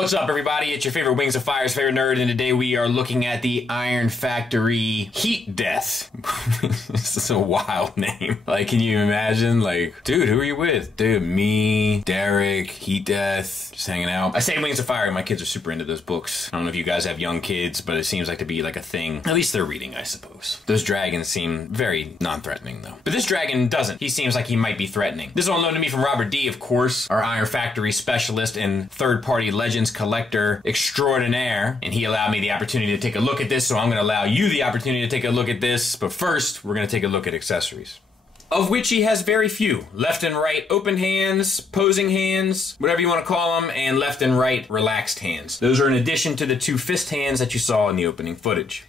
What's up, everybody? It's your favorite Wings of Fire's favorite nerd, and today we are looking at the Iron Factory Heat Death. This is a wild name. Like, can you imagine? Like, dude, who are you with? Dude, me, Derek, Heat Death, just hanging out. I say Wings of Fire, my kids are super into those books. I don't know if you guys have young kids, but it seems like to be like a thing. At least they're reading, I suppose. Those dragons seem very non-threatening, though. But this dragon doesn't. He seems like he might be threatening. This is all known to me from Robert D., of course, our Iron Factory specialist and third-party Legends collector extraordinaire, and he allowed me the opportunity to take a look at this, so I'm going to allow you the opportunity to take a look at this. But first, we're going to take a look at accessories, of which he has very few. Left and right open hands, posing hands, whatever you want to call them, and left and right relaxed hands. Those are in addition to the two fist hands that you saw in the opening footage.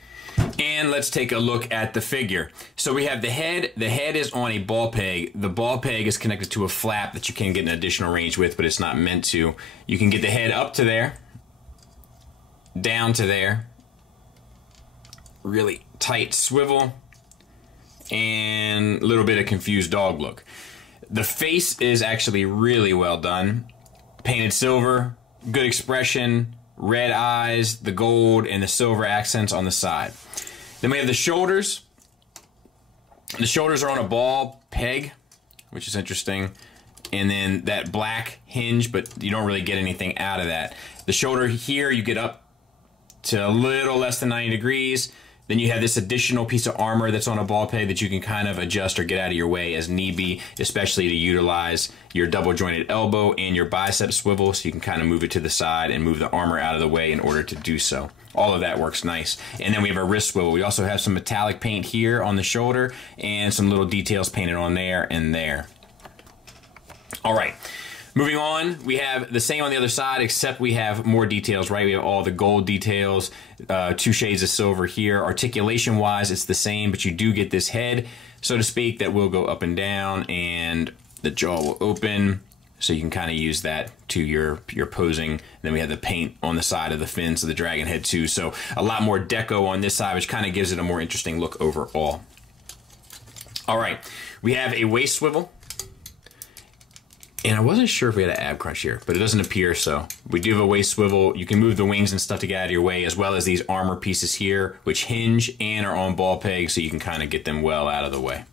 And let's take a look at the figure. So we have the head. The head is on a ball peg. The ball peg is connected to a flap that you can get an additional range with, but it's not meant to. You can get the head up to there, down to there, really tight swivel, and a little bit of confused dog look. The face is actually really well done. Painted silver, good expression, red eyes, the gold, and the silver accents on the side. Then we have the shoulders. The shoulders are on a ball peg, which is interesting. And then that black hinge, but you don't really get anything out of that. The shoulder here, you get up to a little less than 90 degrees. Then you have this additional piece of armor that's on a ball peg that you can kind of adjust or get out of your way as need be, especially to utilize your double jointed elbow and your bicep swivel, so you can kind of move it to the side and move the armor out of the way in order to do so. All of that works nice. And then we have a wrist swivel. We also have some metallic paint here on the shoulder and some little details painted on there and there. All right. Moving on, we have the same on the other side, except we have more details, right? We have all the gold details, two shades of silver here. Articulation-wise, it's the same, but you do get this head, so to speak, that will go up and down, and the jaw will open, so you can kind of use that to your posing. And then we have the paint on the side of the fins of the dragon head, too. So a lot more deco on this side, which kind of gives it a more interesting look overall. All right, we have a waist swivel. And I wasn't sure if we had an ab crunch here, but it doesn't appear so. We do have a waist swivel. You can move the wings and stuff to get out of your way, as well as these armor pieces here, which hinge and are on ball pegs, so you can kind of get them well out of the way.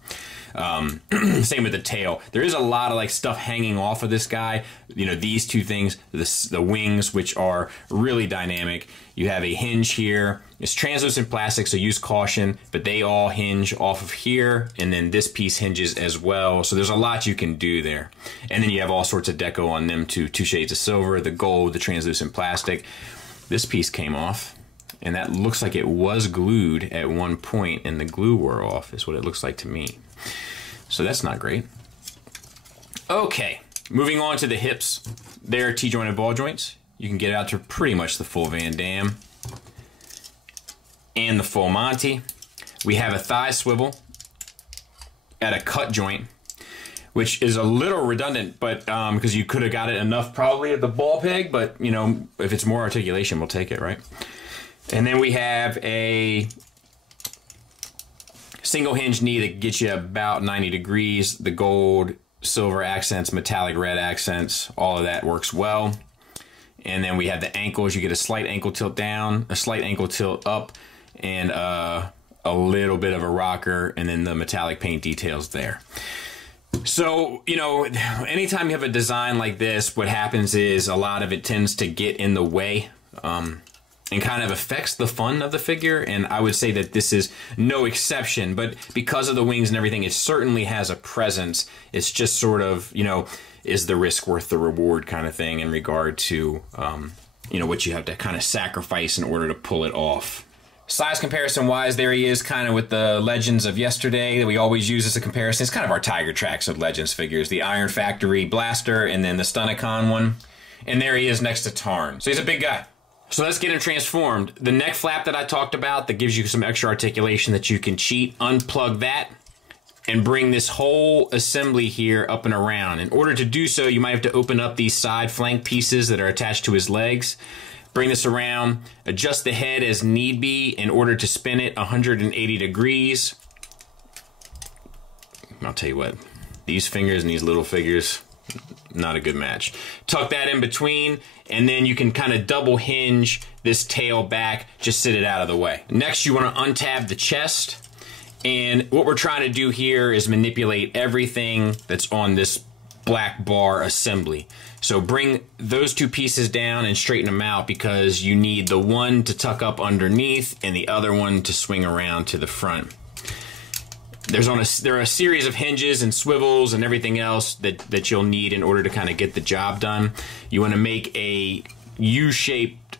Same with the tail. There is a lot of like stuff hanging off of this guy. You know, these two things, the wings, which are really dynamic. You have a hinge here. It's translucent plastic, so use caution, but they all hinge off of here, and then this piece hinges as well. So there's a lot you can do there. And then you have all sorts of deco on them too. Two shades of silver, the gold, the translucent plastic. This piece came off, and that looks like it was glued at one point, and the glue wore off, is what it looks like to me. So that's not great. Okay, moving on to the hips. They're T-jointed ball joints. You can get out to pretty much the full Van Damme and the full Monty. We have a thigh swivel at a cut joint, which is a little redundant, but because you could have got it enough probably at the ball peg, but you know, if it's more articulation, we'll take it, right? And then we have a single hinge knee that gets you about 90 degrees. The gold, silver accents, metallic red accents, all of that works well. And then we have the ankles. You get a slight ankle tilt down, a slight ankle tilt up, and a little bit of a rocker, and then the metallic paint details there. So, you know, anytime you have a design like this, what happens is a lot of it tends to get in the way. And kind of affects the fun of the figure, and I would say that this is no exception, but because of the wings and everything, it certainly has a presence. It's just sort of, you know, is the risk worth the reward kind of thing in regard to, you know, what you have to kind of sacrifice in order to pull it off. Size comparison wise, there he is kind of with the Legends of yesterday that we always use as a comparison. It's kind of our Tiger Tracks of Legends figures, the Iron Factory Blaster and then the Stunnicon one. And there he is next to Tarn. So he's a big guy. So let's get him transformed. The neck flap that I talked about that gives you some extra articulation that you can cheat, unplug that and bring this whole assembly here up and around. In order to do so, you might have to open up these side flank pieces that are attached to his legs. Bring this around, adjust the head as need be in order to spin it 180 degrees. I'll tell you what, these fingers and these little figures, not a good match. Tuck that in between, and then you can kind of double hinge this tail back, just sit it out of the way. Next, you want to untab the chest, and what we're trying to do here is manipulate everything that's on this black bar assembly. So bring those two pieces down and straighten them out, because you need the one to tuck up underneath and the other one to swing around to the front. There are a series of hinges and swivels and everything else that you'll need in order to kind of get the job done. You want to make a U-shaped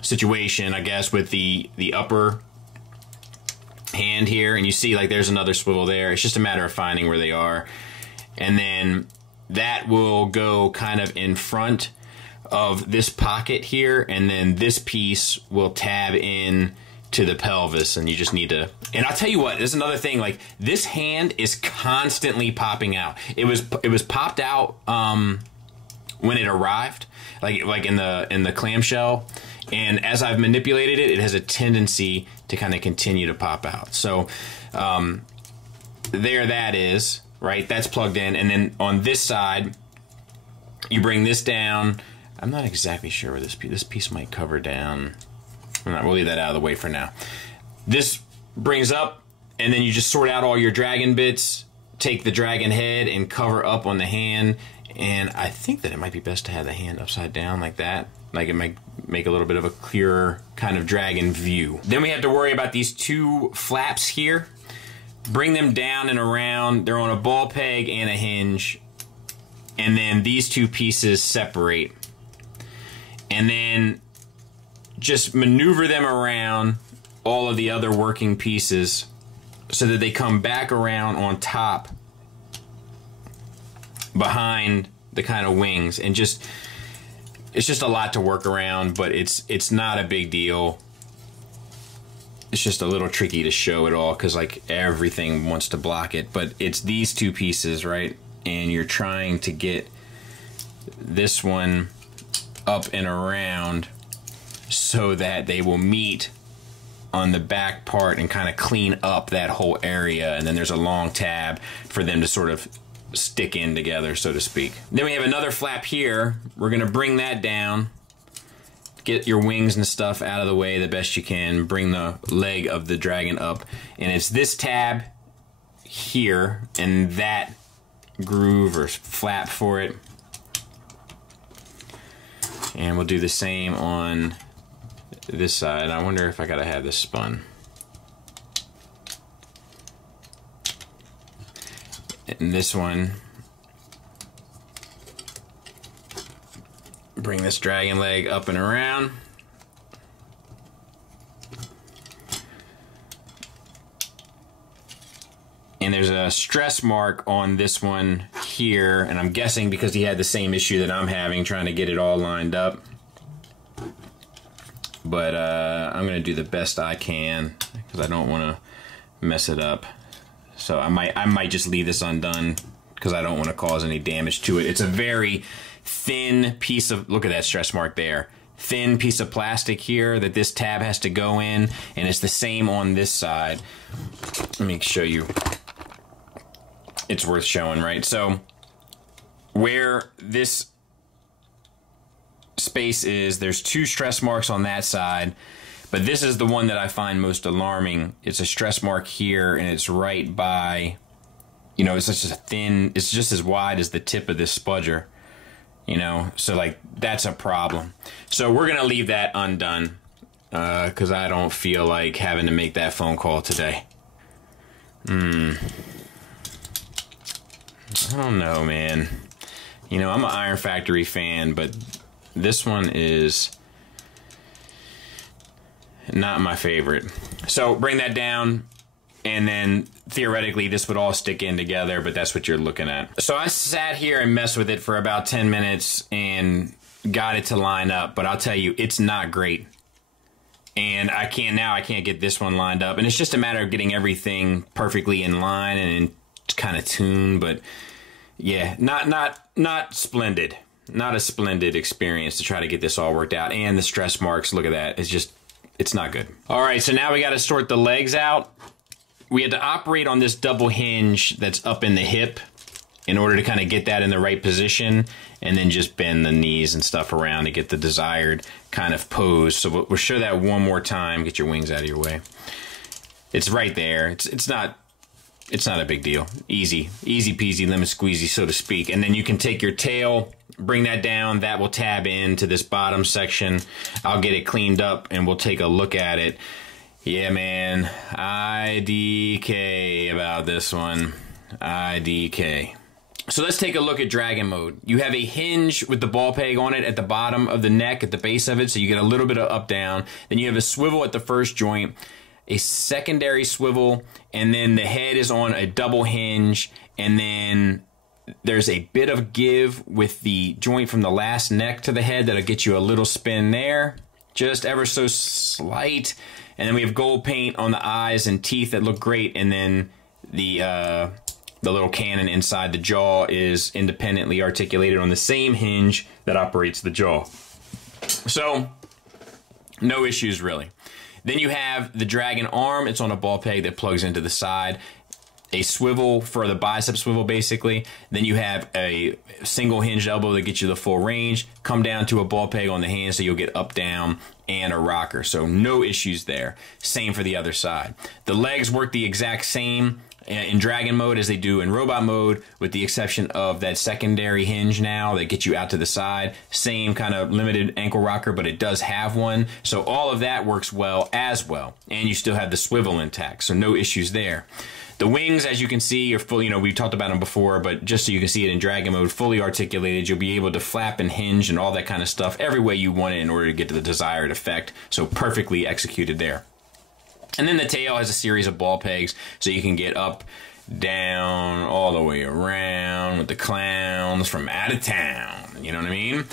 situation, I guess, with the upper hand here, and you see like there's another swivel there. It's just a matter of finding where they are, and then that will go kind of in front of this pocket here, and then this piece will tab in to the pelvis, and you just need to. And I'll tell you what, there's another thing, like this hand is constantly popping out. It was popped out when it arrived, like in the clamshell, and as I've manipulated it, it has a tendency to kind of continue to pop out. So there that is, right? That's plugged in, and then on this side, you bring this down. I'm not exactly sure where this piece might cover down. We'll leave that out of the way for now. This brings up, and then you just sort out all your dragon bits, take the dragon head and cover up on the hand, and I think that it might be best to have the hand upside down like that. Like it might make a little bit of a clearer kind of dragon view. Then we have to worry about these two flaps here. Bring them down and around. They're on a ball peg and a hinge, and then these two pieces separate. And then just maneuver them around all of the other working pieces so that they come back around on top behind the kind of wings, and just it's just a lot to work around, but it's not a big deal. It's just a little tricky to show it all because like everything wants to block it, but it's these two pieces, right? And you're trying to get this one up and around so that they will meet on the back part and kind of clean up that whole area, and then there's a long tab for them to sort of stick in together, so to speak. Then we have another flap here. We're gonna bring that down, get your wings and stuff out of the way the best you can, bring the leg of the dragon up, and it's this tab here and that groove or flap for it. And we'll do the same on this side. I wonder if I gotta have this spun. And this one, bring this dragon leg up and around. And there's a stress mark on this one here, and I'm guessing because he had the same issue that I'm having, trying to get it all lined up. But I'm gonna do the best I can because I don't want to mess it up. So I might just leave this undone because I don't want to cause any damage to it. It's a very thin piece of, look at that stress mark there. Thin piece of plastic here that this tab has to go in, and it's the same on this side. Let me show you. It's worth showing, right? So where this space is, there's two stress marks on that side, but this is the one that I find most alarming. It's a stress mark here, and it's right by, you know, it's just a thin, it's just as wide as the tip of this spudger, you know, so like that's a problem. So we're gonna leave that undone because I don't feel like having to make that phone call today. I don't know, man. You know, I'm an Iron Factory fan, but this one is not my favorite. So bring that down, and then theoretically this would all stick in together, but that's what you're looking at. So I sat here and messed with it for about 10 minutes and got it to line up, but I'll tell you, it's not great. And I can't get this one lined up, and it's just a matter of getting everything perfectly in line and in kind of tune. But yeah, not splendid. Not a splendid experience to try to get this all worked out. And the stress marks, look at that. It's not good. All right, so now we got to sort the legs out. We had to operate on this double hinge that's up in the hip, in order to kind of get that in the right position, and then just bend the knees and stuff around to get the desired kind of pose. So we'll show that one more time. Get your wings out of your way. It's right there. It's not a big deal. Easy peasy, lemon squeezy, so to speak. And then you can take your tail, bring that down. That will tab into this bottom section. I'll get it cleaned up and we'll take a look at it. Yeah, man, IDK about this one. IDK. So let's take a look at dragon mode. You have a hinge with the ball peg on it at the bottom of the neck, at the base of it, so you get a little bit of up down. Then you have a swivel at the first joint, a secondary swivel, and then the head is on a double hinge, and then there's a bit of give with the joint from the last neck to the head that'll get you a little spin there, just ever so slight. And then we have gold paint on the eyes and teeth that look great, and then the little cannon inside the jaw is independently articulated on the same hinge that operates the jaw. So, no issues really. Then you have the dragon arm. It's on a ball peg that plugs into the side. A swivel for the bicep swivel, basically. Then you have a single hinged elbow that gets you the full range. Come down to a ball peg on the hand so you'll get up, down, and a rocker. So no issues there. Same for the other side. The legs work the exact same in dragon mode as they do in robot mode, with the exception of that secondary hinge now that gets you out to the side. Same kind of limited ankle rocker, but it does have one. So all of that works well as well. And you still have the swivel intact, so no issues there. The wings, as you can see, are fully, we've talked about them before, but just so you can see it in dragon mode, fully articulated. You'll be able to flap and hinge and all that kind of stuff every way you want it in order to get to the desired effect. So perfectly executed there. And then the tail has a series of ball pegs, so you can get up, down, all the way around with the clowns from out of town. You know what I mean?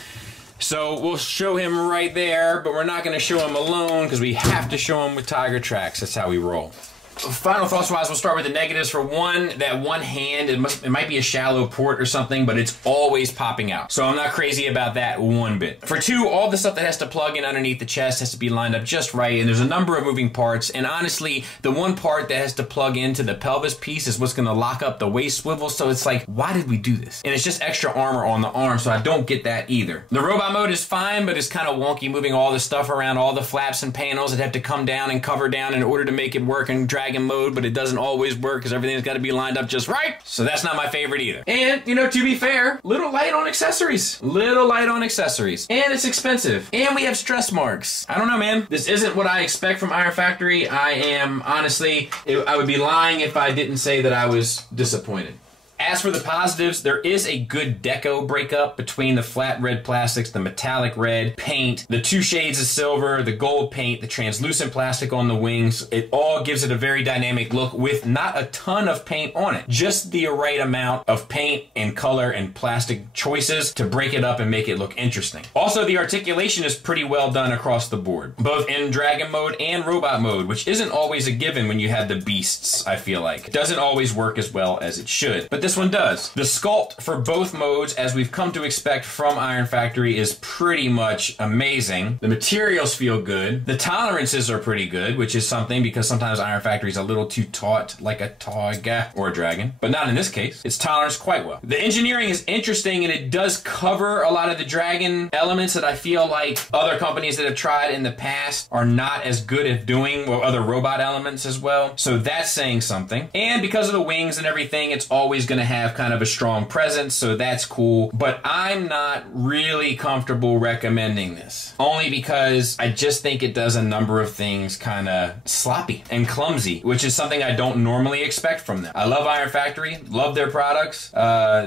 So we'll show him right there, but we're not going to show him alone because we have to show him with Tiger Tracks. That's how we roll. Final thoughts wise, we'll start with the negatives. For one, that one hand, it might be a shallow port or something, but it's always popping out. So I'm not crazy about that one bit. For two, all the stuff that has to plug in underneath the chest has to be lined up just right, and there's a number of moving parts, and honestly, the one part that has to plug into the pelvis piece is what's gonna lock up the waist swivel, so it's like, why did we do this? And it's just extra armor on the arm, so I don't get that either. The robot mode is fine, but it's kind of wonky, moving all the stuff around, all the flaps and panels that have to come down and cover down in order to make it work in dragon mode, but it doesn't always work because everything's got to be lined up just right. So that's not my favorite either. And, to be fair, little light on accessories. Little light on accessories. And it's expensive. And we have stress marks. I don't know, man. This isn't what I expect from Iron Factory. I am, honestly, I would be lying if I didn't say that I was disappointed. As for the positives, there is a good deco breakup between the flat red plastics, the metallic red paint, the two shades of silver, the gold paint, the translucent plastic on the wings. It all gives it a very dynamic look with not a ton of paint on it. Just the right amount of paint and color and plastic choices to break it up and make it look interesting. Also, the articulation is pretty well done across the board, both in dragon mode and robot mode, which isn't always a given when you have the beasts, I feel like. It doesn't always work as well as it should, but this one does. The sculpt for both modes, as we've come to expect from Iron Factory, is pretty much amazing. The materials feel good. The tolerances are pretty good, which is something because sometimes Iron Factory is a little too taut, like a tiger or a dragon, but not in this case. It's toleranced quite well. The engineering is interesting, and it does cover a lot of the dragon elements that I feel like other companies that have tried in the past are not as good at doing, or other robot elements as well. So that's saying something. And because of the wings and everything, it's always going to have kind of a strong presence, so that's cool. But I'm not really comfortable recommending this, only because I just think it does a number of things kind of sloppy and clumsy, which is something I don't normally expect from them. I love Iron Factory, love their products.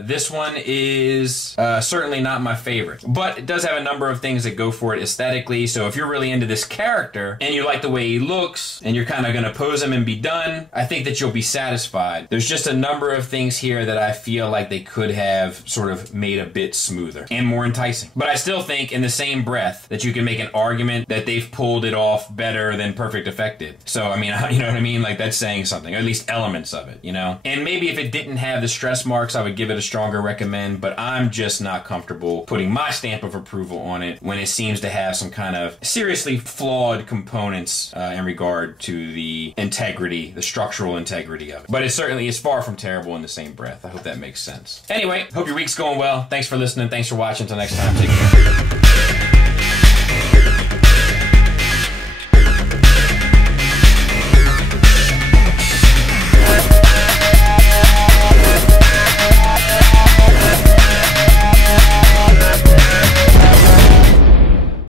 This one is certainly not my favorite, but it does have a number of things that go for it aesthetically. So if you're really into this character and you like the way he looks and you're kind of going to pose him and be done, I think that you'll be satisfied. There's just a number of things here that I feel like they could have sort of made a bit smoother and more enticing. But I still think in the same breath that you can make an argument that they've pulled it off better than Perfect Effect did. So, I mean, you know what I mean? Like, that's saying something, or at least elements of it, And maybe if it didn't have the stress marks, I would give it a stronger recommend, but I'm just not comfortable putting my stamp of approval on it when it seems to have some kind of seriously flawed components in regard to the integrity, the structural integrity of it. But it certainly is far from terrible in the same breath. with. I hope that makes sense. Anyway, hope your week's going well. Thanks for listening. Thanks for watching. Until next time, take care.